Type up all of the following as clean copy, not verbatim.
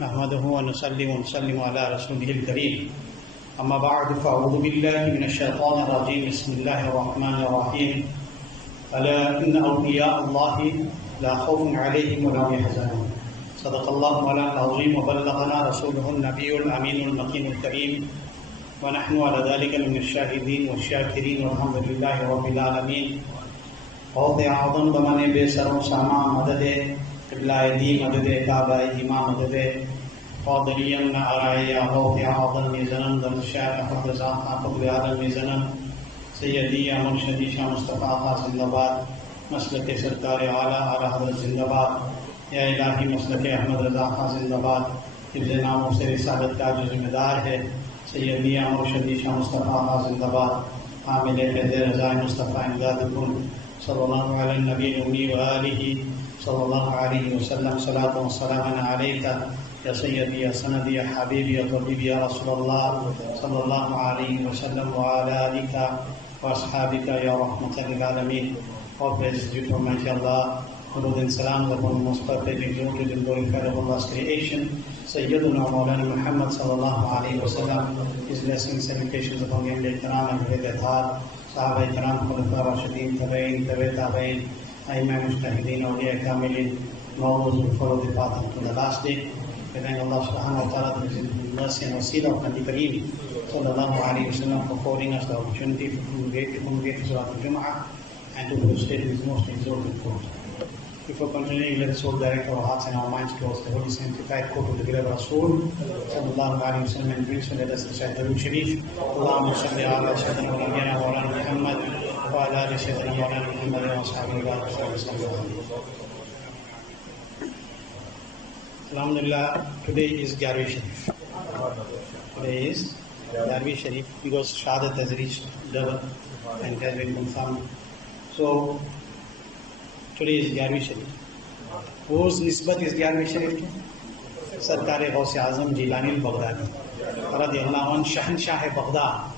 نحمده ونصلي ونسلم على رسوله الكريم أما بعد فأعوذ بالله من الشيطان الرجيم بسم الله الرحمن الرحيم ألا إن أولياء الله لا خوف عليهم ولا هم يحزنون صدق الله مولانا العظيم وبلغنا رسوله النبي الأمين المكين الكريم ونحن على ذلك من الشاهدين والشاكرين والحمد لله رب العالمين बहुत आदम बमाने बेसरों सामा मदद क़िबला-ए-दी मदद काबा इमाम मदद क़ादिरियन न आराए या बहुत आदम निज़नन दमशाह हफ़ज़ा क़ब्ल आदम निज़नन सैयदी या मुर्शदी शाह मुस्तफ़ा का ज़िंदाबाद मसलक सरकार आला आला हज़रत ज़िंदाबाद या इलाही मसलक अहमद रज़ा का ज़िंदाबाद हिफ़्ज़ नामों से रिसालत का जो ज़िम्मेदार है सैयदी या मुर्शदी शाह मुस्तफ़ा का ज़िंदाबाद आमिल क़ैद रज़ा मुस्तफ़ा इमदादुकुम सल्लल्लाहु अलैहि नबी उम्मी व आलिहि सल्लल्लाहु अलैहि वसल्लम सलातु व सलामन अलैका या सय्यदी या सनदी या हबीबी या तबीबी या रसूलल्लाह सल्लल्लाहु अलैहि वसल्लम व अला आलिका व अस्हाबिका या रहमतल लिल आलमीन. All praise is due to Almighty Allah. Hundred and salam upon the most perfect, exalted and glorified of Allah's creation, Sayyiduna Mawlana Muhammad sallallahu alaihi wasallam. His blessings, salutations upon him, Ikram and Hidayat, Sahaba Ikram, Khulafa Rashidin, Tabain, Tabain, Aimam Mujtahideen, Awliya Kamilin, all those who follow the path until the last day. We thank Allah subhanahu wa ta'ala for His mercy and wasila of Nabi Kareem sallallahu alaihi wasallam for affording us the opportunity to congregate to Surah Al-JUMMAH and to state His most exalted quote. Before continuing, let us all direct our hearts and our minds towards the holy sanctified quote of the beloved Rasul sallallahu alaihi wasallam, and please let us recite the Tajushariah. Allahumma salli ala sayyidina wa mawlana Muhammad wa ala ali sayyidina mawlana Muhammad wa ashabihi wa sallam. Alhamdulillah, today is Yarvi Sharif. Today is Yarvi Sharif because Shahadat has reached level and has been confirmed. So today is Yarvi Sharif. Whose nisbat is Yarvi Sharif? Sarkar Ghaus Azam Jilani al-Baghdadi radiyallahu anh, Shahanshah Baghdad,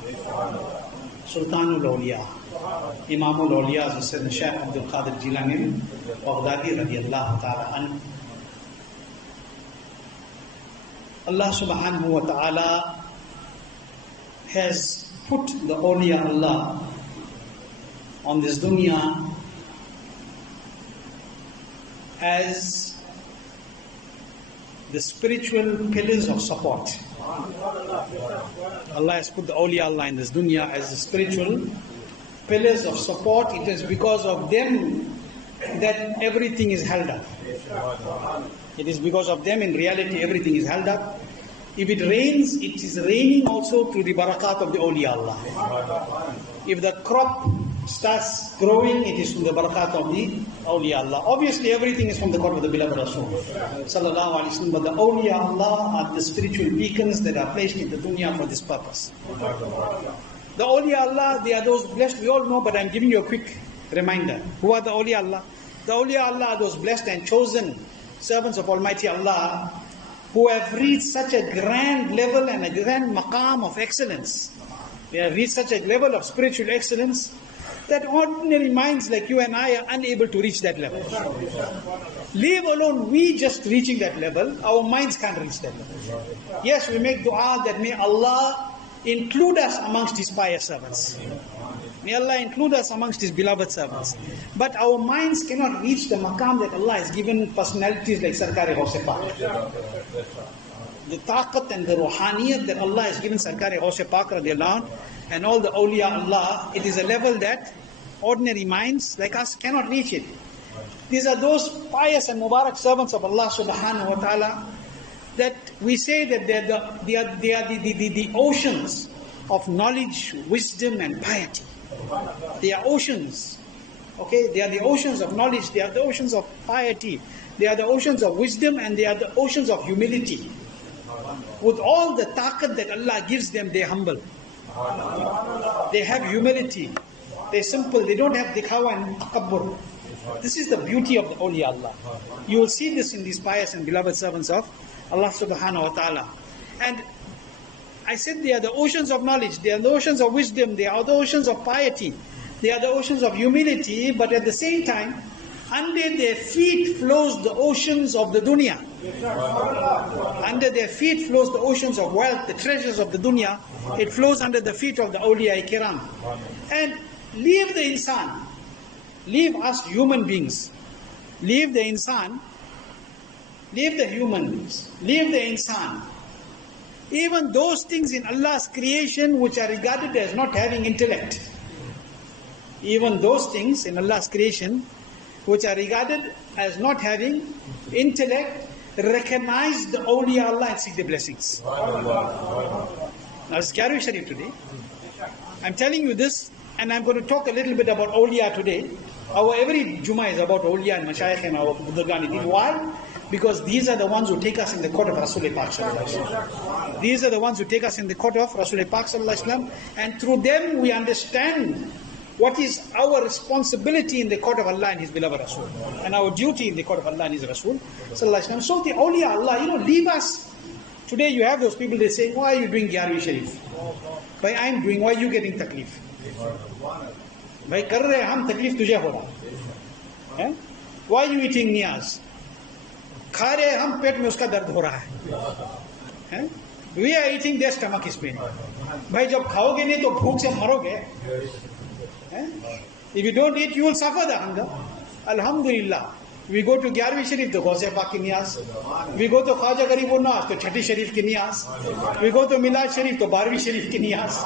Sultan al-Awliya, Imam al-Awliya, Shaykh Al-Qaadiri Jilani al-Baghdadi radiyallahu ta'ala anh. Allah subhanahu wa ta'ala has put the awliya Allah on this dunya as the spiritual pillars of support. Allah has put the awliya Allah in this dunya as the spiritual pillars of support. It is because of them that everything is held up. It is because of them, in reality, everything is held up. If it rains, it is raining also through the barakat of the awliya Allah. If the crop starts growing, it is from the barakat of the awliya Allah. Obviously, everything is from the court of the beloved Rasul sallallahu alaihi wasallam, but the awliya Allah are the spiritual beacons that are placed in the dunya for this purpose. The awliya Allah, they are those blessed, we all know, but I am giving you a quick reminder. Who are the awliya Allah? The awliya Allah are those blessed and chosen servants of Almighty Allah who have reached such a grand level and a grand maqam of excellence. They have reached such a level of spiritual excellence that ordinary minds like you and I are unable to reach that level. Leave alone we just reaching that level, our minds can't reach that level. Yes, we make dua that may Allah include us amongst His pious servants. May Allah include us amongst His beloved servants. But our minds cannot reach the maqam that Allah has given personalities like Sarkar Ghaus Pak. The taqat and the ruhaniyat that Allah has given Sarkar Ghaus Pak radiallahu anh, and all the awliya Allah, it is a level that ordinary minds like us cannot reach it. These are those pious and mubarak servants of Allah subhanahu wa ta'ala that we say that they are the oceans of knowledge, wisdom and piety. They are oceans. Okay, they are the oceans of knowledge, they are the oceans of piety, they are the oceans of wisdom, and they are the oceans of humility. With all the taqat that Allah gives them, they are humble. They have humility. They're simple. They don't have dikhawa and takabbur. This is the beauty of the awliya Allah. You will see this in these pious and beloved servants of Allah subhanahu wa ta'ala. And I said they are the oceans of knowledge, they are the oceans of wisdom, they are the oceans of piety, they are the oceans of humility, but at the same time, under their feet flows the oceans of the dunya. Under their feet flows the oceans of wealth, the treasures of the dunya. It flows under the feet of the awliya kiram. And leave the insan, leave us human beings, leave the insan, leave the humans, leave the insan. Even those things in Allah's creation which are regarded as not having intellect, even those things in Allah's creation which are regarded as not having intellect, recognize the awliya Allah and seek the blessings. Now it's Garu Sharif today. I'm telling you this, and I'm going to talk a little bit about awliya today. Our every Jummah is about awliya and mashayikh and our Buddhagani. Why? Because these are the ones who take us in the court of Rasulullah Pak Sallallahu Alaihi Wasallam. These are the ones who take us in the court of Rasulullah Pak Sallallahu Alaihi Wasallam, and through them we understand what is our responsibility in the court of Allah and His beloved Rasul, and our duty in the court of Allah and His Rasul Sallallahu Alaihi Wasallam. So the awliya Allah, leave us. Today you have those people, they say, why are you doing Gyarvi Sharif? Why I'm doing, why are you getting taklif? Why kar rahe hum, taklif tujhe ho raha. Why are you eating niyaz? Kha rahe hum, pet mein uska dard ho raha hai. We are eating, their stomach is pain. Bhai jab khaoge nahi to bhook se maroge. If you don't eat, you will suffer the hunger. Alhamdulillah. We go to Gyarvi Sharif, to Gauze Pak ki niyaz. We go to Khwaja Garib Naz, to Chhati Sharif ki niyaz. We go to Milad Sharif, to Barvi Sharif ki niyaz.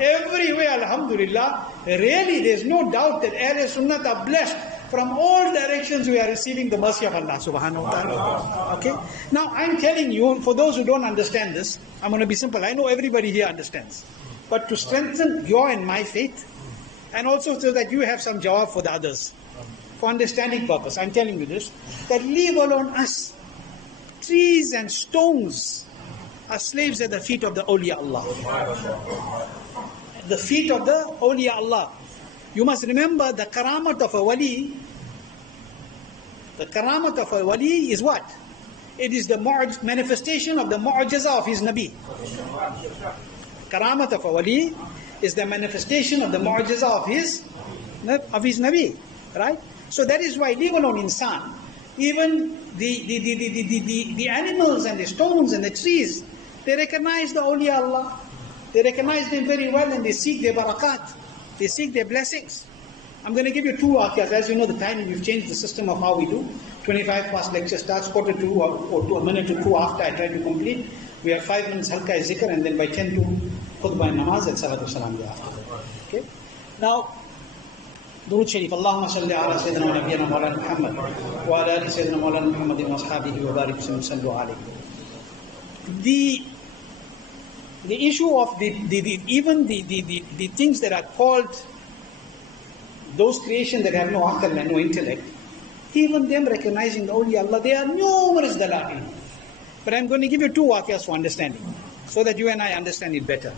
Everywhere, alhamdulillah. Really, there is no doubt that Ahl Sunnat are blessed. From all directions we are receiving the mercy of Allah subhanahu wa ta'ala. Okay? Now I'm telling you, for those who don't understand this, I'm going to be simple. I know everybody here understands. But to strengthen your and my faith, and also so that you have some jawab for the others, for understanding purpose, I'm telling you this, that leave alone us. Trees and stones are slaves at the feet of the awliya Allah. At the feet of the awliya Allah. You must remember the karamat of a wali. The karamat of a wali is what? It is the manifestation of the mu'ajaza of his Nabi. Karamat of a wali is the manifestation of the mu'ajaza of his Nabi. Right? So that is why, leave alone insan, even the animals and the stones and the trees, they recognize the awliya Allah. They recognize them very well and they seek their barakat. They seek their blessings. I'm going to give you two waqiyas. As you know, the time we've changed the system of how we do. 25 past lecture starts, quarter to or a minute or two after I try to complete. We have 5 minutes halqa zikr, and then by 10 to khutbah and namaz and salatu salam. Okay? Now, Durood Sharif. Allahumma salli ala Sayyidina wa Nabiyyina Mawlana Muhammad wa ala ali Sayyidina Mawlana Muhammadin wa ashabihi wa barik sallu alayhi. The issue of even the things that are called those creations that have no aql and no intellect, even them recognizing the awliya Allah, there are numerous dalail. But I'm going to give you 2 waqiyas for understanding, so that you and I understand it better.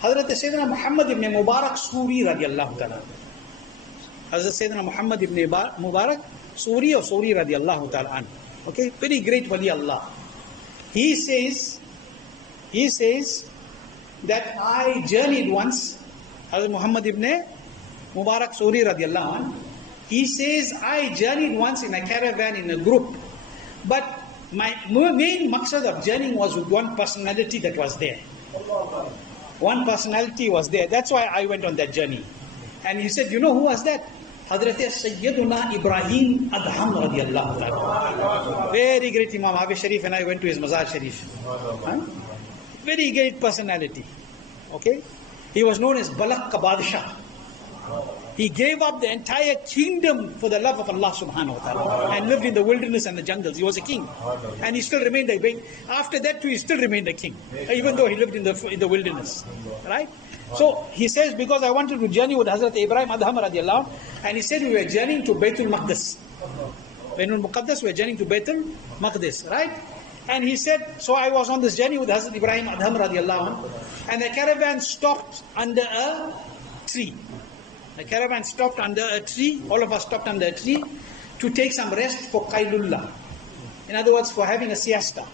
HAZRAT Sayyidina Muhammad ibn Mubarak Suri radiallahu ta'ala. HAZRAT Sayyidina Muhammad ibn Mubarak Suri or Suri radiallahu ta'ala. Okay, very great wali Allah. He says that I journeyed once, Hazrat Muhammad ibn Mubarak Suri radiallahu anh, he says I journeyed once in a caravan in a group, but my main maqsad of journeying was with one personality that was there. One personality was there, that's why I went on that journey. And he said, you know who was that? Hazrat Sayyiduna Ibrahim Adham radiallahu ta'ala. Very great Imam Hafiz Sharif, and I went to his Mazar Sharif. Very great personality. Okay? He was known as Balak Kabadshah. He gave up the entire kingdom for the love of Allah subhanahu wa ta'ala and lived in the wilderness and the jungles. He was a king. And he still remained a king. After that too, he still remained a king, even though he lived in the wilderness. Right? So he says, because I wanted to journey with Hazrat Ibrahim Adham radiallahu anh, and he said we were journeying to Baytul Maqdis. Baytul Muqaddas, we were journeying to Baytul Maqdis. Right? And he said, so I was on this journey with Hazrat Ibrahim Adham radiallahu anh, and the caravan stopped under a tree. The caravan stopped under a tree, all of us stopped under a tree to take some rest for Qailullah. In other words, for having a siesta.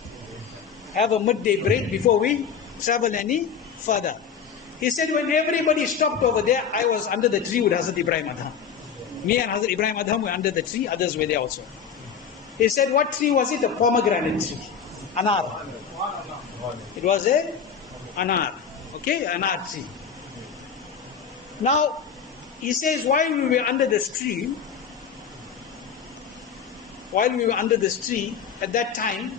Have a midday break before we travel any further. He said when everybody stopped over there, I was under the tree with Hazrat Ibrahim Adham. Me and Hazrat Ibrahim Adham were under the tree, others were there also. He said, what tree was it? A pomegranate tree. Anar. It was a anar. Okay, anar tree. Now, he says, while we were under this tree, at that time,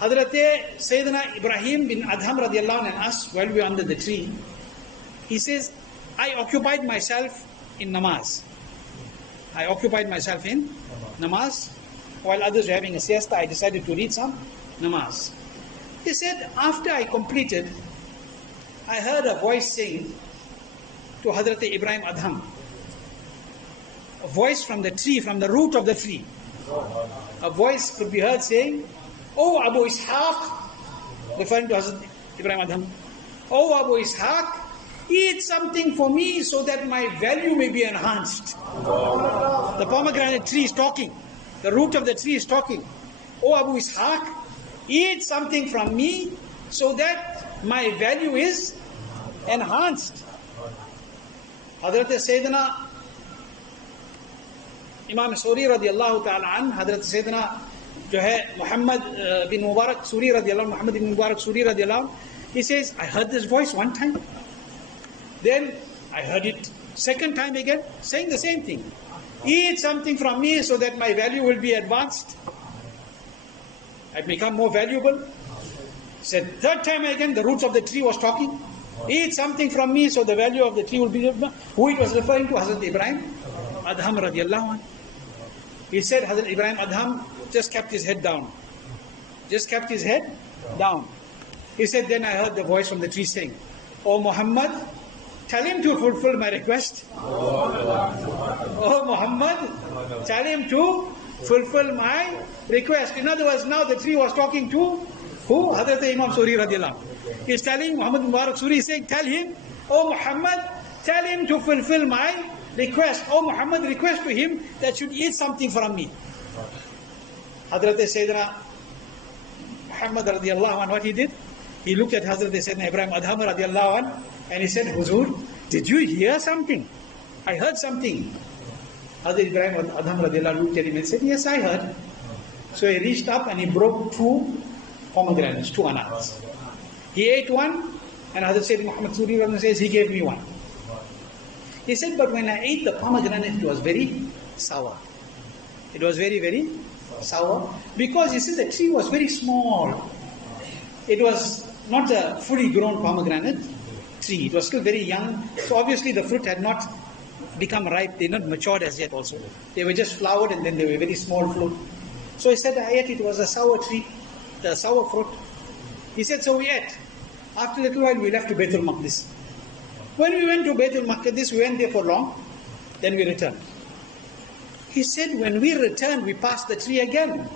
Hazrat Sayyidina Ibrahim bin Adham radiallahu anh and us, while we were under the tree, he says, I occupied myself in namaz. While others were having a siesta, I decided to read some namaz. He said, after I completed, I heard a voice saying to Hazrat Ibrahim Adham, a voice from the tree, from the root of the tree. A voice could be heard saying, "Oh Abu Ishaq," referring to Hazrat Ibrahim Adham, "Oh Abu Ishaq, eat something for me so that my value may be enhanced." The pomegranate tree is talking. The root of the tree is talking. "Oh Abu Ishaq, eat something from me so that my value is enhanced." Hazrat Sayyidina Imam Suri radiallahu ta'ala an, Hazrat Sayyidina जो है Muhammad bin Mubarak Suri radiallahu, Muhammad bin Mubarak Suri radiallahu, he says, I heard this voice one time, then I heard it second time again, saying the same thing. Eat something from me so that my value will be advanced, I become more valuable. He said third time again, the roots of the tree was talking. Eat something from me so the value of the tree will be advanced. Who it was referring to? Hazrat Ibrahim Adham radiallahu anh. He said Hazrat Ibrahim Adham just kept his head down. He said, then I heard the voice from the tree saying, "Oh Muhammad, tell him to fulfill my request." Oh Muhammad, tell him to fulfill my request. In other words, now the tree was talking to who? Hazrat Imam Suri radiallahu. He's telling Muhammad Mubarak Suri, saying, tell him, "Oh Muhammad, tell him to fulfill my request." Oh Muhammad, request to him that should eat something from me. Hazrat Sayyidina Muhammad radiallahu anh, what he did? He looked at Hazrat Sayyidina Ibrahim Adham radiallahu anh and he said, "Huzur, did you hear something? I heard something." Hazrat Ibrahim Adham radiallahu anh looked at him and said, "Yes, I heard." So he reached up and he broke 2 pomegranates, 2 anars. He ate one, and Hazrat Sayyidina Muhammad Suri radiallahu anh says, he gave me one. He said, but when I ate the pomegranate, it was very sour. It was very, very sour. Because you see, the tree was very small. It was not a fully grown pomegranate tree. It was still very young. So obviously the fruit had not become ripe. They had not matured as yet also. They were just flowered and then they were very small fruit. So he said, I ate it. It was a sour tree, a sour fruit. He said, so we ate. After a little while, we left to Baitul Maqdis. When we went to Baitul Maqdis, we went there for long, then we returned. He said, when we returned, we passed the tree again.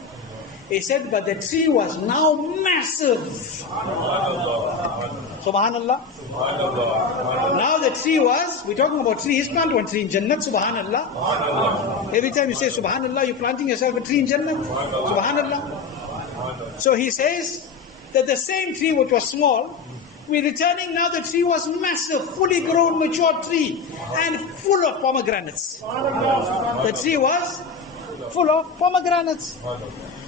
He said, but the tree was now massive. Subhanallah. Now the tree was, we're talking about tree, he's planted one tree in Jannat, Subhanallah. Every time you say Subhanallah, you're planting yourself a tree in Jannat, Subhanallah. So he says that the same tree which was small, we're returning now, the tree was massive, fully grown, mature tree, and full of pomegranates. The tree was full of pomegranates.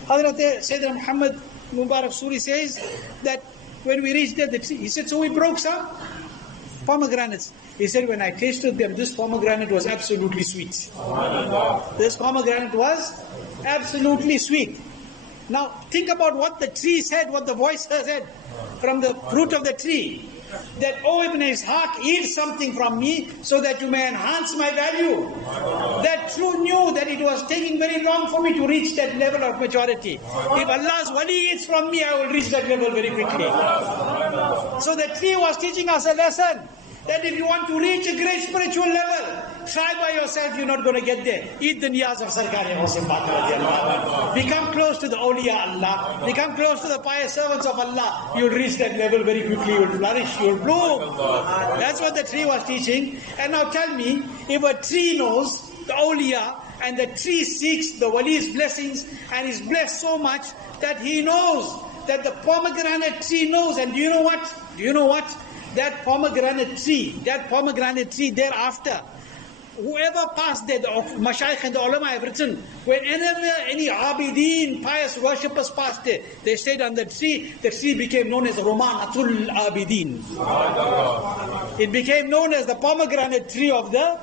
Hazrat Sayyidina Muhammad Mubarak Suri says that when we reached there, the tree, he said, so we broke some pomegranates. He said, when I tasted them, this pomegranate was absolutely sweet. This pomegranate was absolutely sweet. Now, think about what the tree said, what the voice said from the fruit of the tree. That, oh Ibn Ishaq, eat something from me so that you may enhance my value. That true knew that it was taking very long for me to reach that level of maturity. If Allah's wali eats from me, I will reach that level very quickly. So the tree was teaching us a lesson. That if you want to reach a great spiritual level, try by yourself, you're not going to get there. Eat the niyaz of Sarkari Hossein Baqir. Become close to the awliya Allah. Become close to the pious servants of Allah. You'll reach that level very quickly. You'll flourish. You'll bloom. That's what the tree was teaching. And now tell me, if a tree knows the awliya, and the tree seeks the wali's blessings, and is blessed so much that he knows, that the pomegranate tree knows. And do you know what? That pomegranate tree thereafter whoever passed there, the Mashaykh and the Allama have written, whenever any Abideen, pious worshippers passed there, they stayed on the tree became known as Romanatul Abideen. It became known as the pomegranate tree of the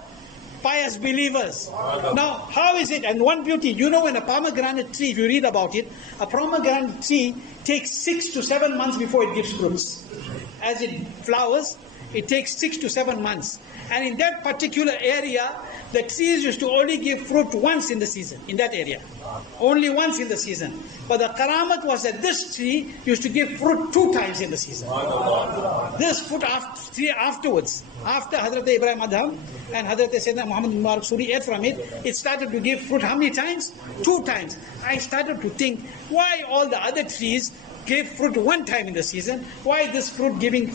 pious believers. Now, how is it? And one beauty, you know, when a pomegranate tree, if you read about it, a pomegranate tree takes 6 to 7 months before it gives fruits. As it flowers, it takes 6 to 7 months. And in that particular area, the trees used to only give fruit once in the season, in that area. Only once in the season. But the karamat was that this tree used to give fruit 2 times in the season. This fruit afterwards, after Hazrat Ibrahim Adham and Hazrat Sayyidina Muhammad Mubarak Suri ate from it, it started to give fruit how many times? 2 times. I started to think, why all the other trees gave fruit 1 time in the season? Why this tree giving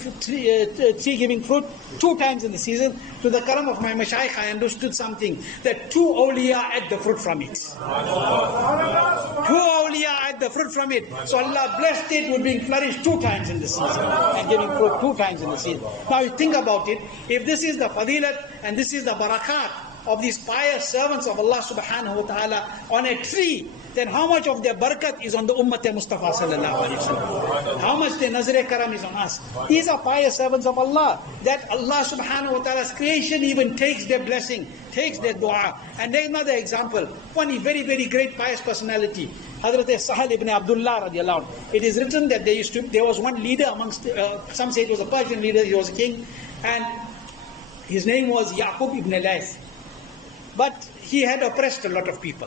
fruit 2 times in the season? To the karam of my Mashaykh, I understood something, that 2 awliya ate the fruit from it. 2 awliya ate the fruit from it. So Allah blessed it with being flourished 2 times in the season and giving fruit 2 times in the season. Now you think about it, if this is the fadilat and this is the barakat of these pious servants of Allah subhanahu wa ta'ala on a tree, then how much of their barakat is on the Ummah Mustafa sallallahu alayhi wa sallam? How much their Nazare Karam is on us? These are pious servants of Allah, that Allah subhanahu wa ta'ala's creation even takes their blessing, takes their dua. And there is another example, one very, very great pious personality, Hazrat Sahal ibn Abdullah radiallahu anhu. It is written that there was one leader amongst, some say it was a Persian leader, he was a king, and his name was Yaqub ibn Layth. But he had oppressed a lot of people.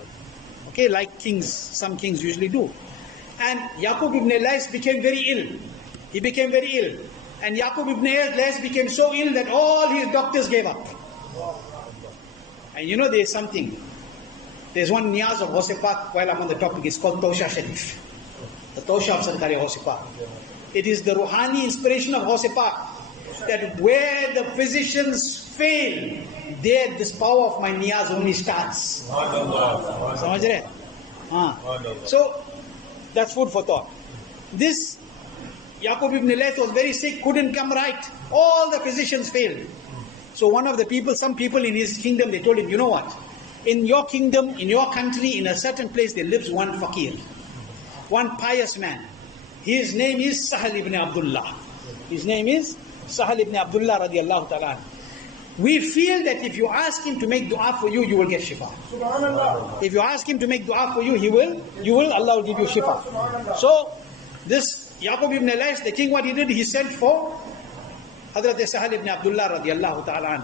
Okay, like kings, some kings usually do. And Yaqub ibn Layth became very ill. He became very ill. And Yaqub ibn Layth became so ill that all his doctors gave up. And you know there is something. There's one niyaz of Hosipak, while I'm on the topic, it's called Tosha Sharif. The Tosha of Sarkari Hosipak. It is the Ruhani inspiration of Hosipak, that where the physicians fail, there this power of my niyaz only starts. Samajh rahe? So that's food for thought. This Yaqub ibn Layth was very sick, couldn't come right. All the physicians failed. So one of the people, some people in his kingdom, they told him, you know what? In your kingdom, in your country, in a certain place, there lives one fakir, one pious man. His name is Sahal ibn Abdullah. His name is Sahal ibn Abdullah radiallahu ta'ala. We feel that if you ask him to make dua for you, you will get shifa. If you ask him to make dua for you, Allah will give you shifa. So, this Yaqub ibn Layth, the king, what he did, he sent for Hazrat Sahal ibn Abdullah radiallahu ta'ala.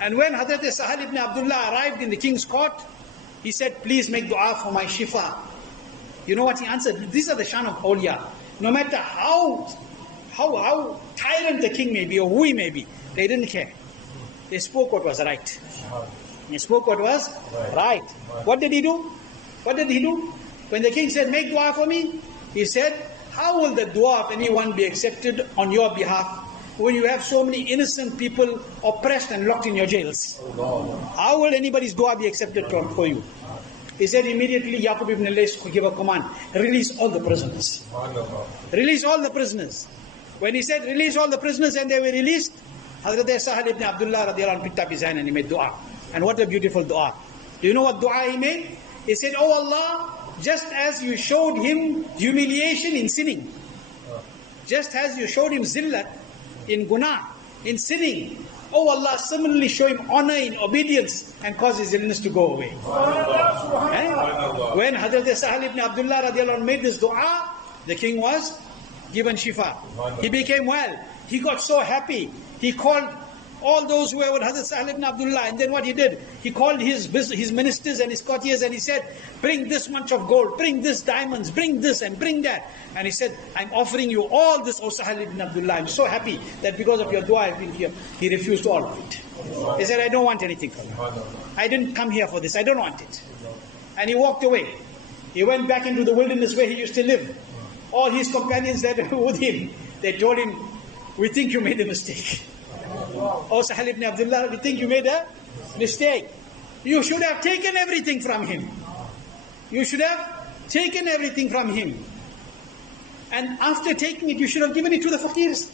And when Hazrat Sahal ibn Abdullah arrived in the king's court, he said, please make dua for my shifa. You know what he answered? These are the shan of awliya. No matter how tyrant the king may be or who he may be, they didn't care. They spoke what was right. He spoke what was right. What did he do? What did he do? When the king said, make dua for me, he said, how will the dua of anyone be accepted on your behalf when you have so many innocent people oppressed and locked in your jails? How will anybody's dua be accepted for you? He said immediately, Yaqub ibn Layth could give a command, release all the prisoners. Release all the prisoners. When he said release all the prisoners and they were released, Hazrat Sahal ibn Abdullah radiallahu anhu picked up his hand and he made dua. And what a beautiful dua. Do you know what dua he made? He said, oh Allah, just as you showed him humiliation in sinning, just as you showed him zillat in guna, in sinning, oh Allah, similarly show him honor in obedience and cause his illness to go away. When Hazrat Sahal ibn Abdullah radiallahu anhu made this dua, the king was given shifa. He became well. He got so happy. He called all those who were with Hazrat Sahal ibn Abdullah, and then what he did, he called his ministers and his courtiers and he said, bring this much of gold, bring this diamonds, bring this and bring that. And he said, I'm offering you all this, O Sahal ibn Abdullah. I'm so happy that because of your dua I've been here. He refused all of it. He said, I don't want anything from you. I didn't come here for this. I don't want it. And he walked away. He went back into the wilderness where he used to live. All his companions that were with him, they told him, we think you made a mistake. Oh Sahal ibn Abdullah, we think you made a mistake. You should have taken everything from him. You should have taken everything from him. And after taking it, you should have given it to the faqirs.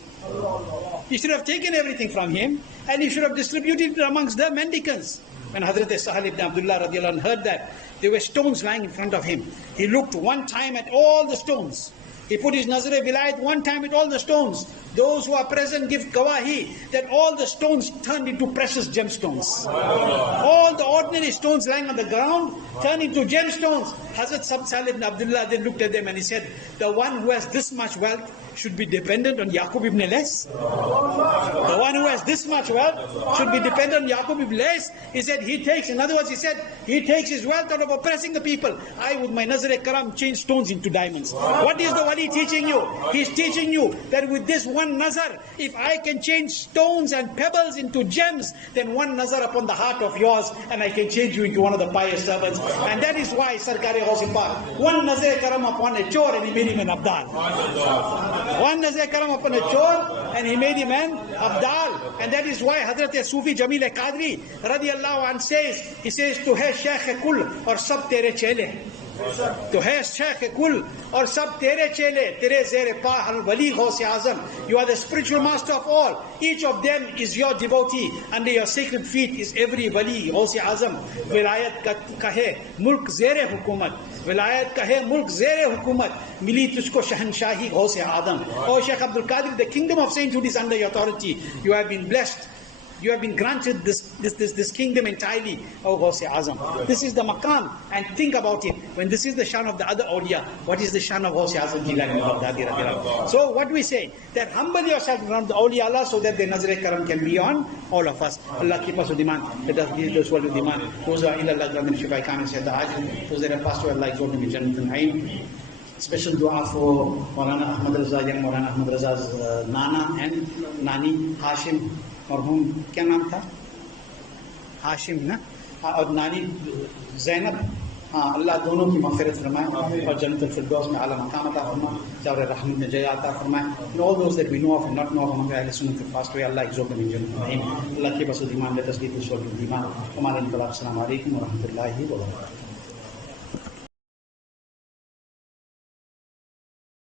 You should have taken everything from him, and you should have distributed it amongst the mendicants. When Hazrat Sahal ibn Abdullah radiallahu anh heard that, there were stones lying in front of him. He looked one time at all the stones. He put his Nazar Vilayat one time at all the stones. Those who are present give gawahi that all the stones turned into precious gemstones. All the ordinary stones lying on the ground turned into gemstones. Hazrat Sahal ibn Abdullah then looked at them and he said, the one who has this much wealth should be dependent on Yaqub ibn Les. The one who has this much wealth should be dependent on Yaqub ibn Les. He said, he takes, in other words, he said, he takes his wealth out of oppressing the people. I, with my Nazar-e-Karam, change stones into diamonds. What is the wali teaching you? He's teaching you that with this one Nazar, if I can change stones and pebbles into gems, then one Nazar upon the heart of yours, and I can change you into one of the pious servants. And that is why Sarkar-e-Ghaus-e-Pak, one Nazar-e-Karam upon a chore, and he made him an Abdal. One Nazar-e-Karam upon a chore, and he made him an Abdal. And that is why Hazrat Sufi Jamil Al-Qaadiri radiallahu anh says, he says, Tu hai Shaykh Kul aur sab tere chele. Tu hai Shaykh Kul aur sab tere chele. Tere zere pa al-wali Ghaus-e Azam. You are the spiritual master of all. Each of them is your devotee. Under your sacred feet is every wali Ghaus-e Azam. Vilayat kahe mulk zere hukumat. Vilayat kahe mulk zere hukumat. Mili tusko shahanshahi Ghaus-e Azam. Oh Shaykh Abdul Qadir, the kingdom of sainthood is under your authority. You have been blessed. You have been granted this kingdom entirely, O Ghaus-e Azam. This is the maqam, and think about it. When this is the shan of the other awliya, what is the shan of Ghaus-e Azam Jilani Baghdadi radiallahu? So what we say, that humble yourself around the awliya Allah so that the Nazar-e-Karam can be on all of us. Allah keep us with iman. Let us give those who are with iman. Those who are ila Allah min shifai kamil sayyid ta'ajush. Those that have passed away, Allah exalt them in Jannat al-Na'im. Special dua for Maulana Ahmad Raza, young Maulana Ahmad Raza's Nana and Nani Hashim. और हम क्या नाम था हाशिम ना और नानी ज़ैनब हाँ अल्लाह दोनों की मग़फ़िरत फरमाए और जन्नतुल फ़िरदौस में आला मक़ाम अता फरमाए ज़ावर रहमत में जगह अता फरमाए and all those that we know of and not know of among Ahl Sunnah who passed away Allah exalt them in Jannah Allah keep us with iman, let us keep us with iman. Assalamu alaikum wa rahmatullahi wa barakatuh.